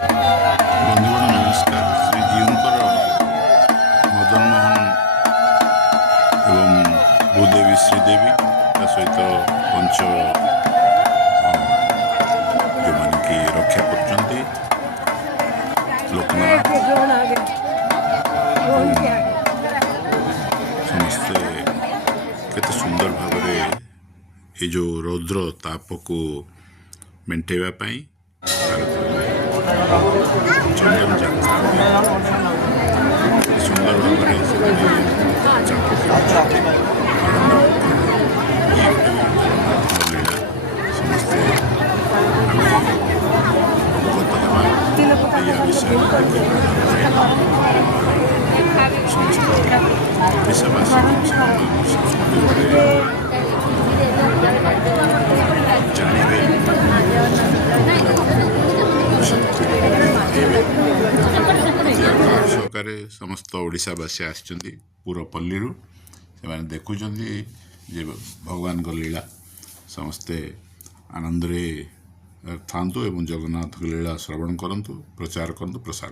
ବନ୍ଧୁଗଣ ନମସ୍କାର। ଶ୍ରୀଜୀଉଙ୍କର ମଦନ ମୋହନ ଏବଂ ଭୂଦେବୀ ଶ୍ରୀଦେବୀ ତା ସହିତ ପଞ୍ଚ ଯେଉଁମାନେ କି ରକ୍ଷା କରୁଛନ୍ତି ଲୋକନାଥ ସମସ୍ତେ କେତେ ସୁନ୍ଦର ଭାବରେ ଏ ଯେଉଁ ରୌଦ୍ର ତାପକୁ ମେଣ୍ଟାଇବା ପାଇଁ ଚନ୍ଦନ ଯାତ୍ରା ସୁନ୍ଦର ଭାବରେ ସେମାନେ ଚାପ ଖେଳୁଛନ୍ତି। ଲୀଳା ସମସ୍ତେ ଆମେ ଅବଗତ ହେବା ଏହା ବିଷୟରେ ସମସ୍ତ ଓଡ଼ିଶାବାସୀ ସଂସ୍କୃତି ଉପରେ ଜାଣିବେ ସହକାରେ ସମସ୍ତ ଓଡ଼ିଶାବାସୀ ଆସିଛନ୍ତି ପୁରପଲ୍ଲୀରୁ ସେମାନେ ଦେଖୁଛନ୍ତି ଯେ ଭଗବାନଙ୍କ ଲୀଳା ସମସ୍ତେ ଆନନ୍ଦରେ ଥାନ୍ତୁ ଏବଂ ଜଗନ୍ନାଥଙ୍କ ଲୀଳା ଶ୍ରବଣ କରନ୍ତୁ, ପ୍ରଚାର କରନ୍ତୁ, ପ୍ରସାର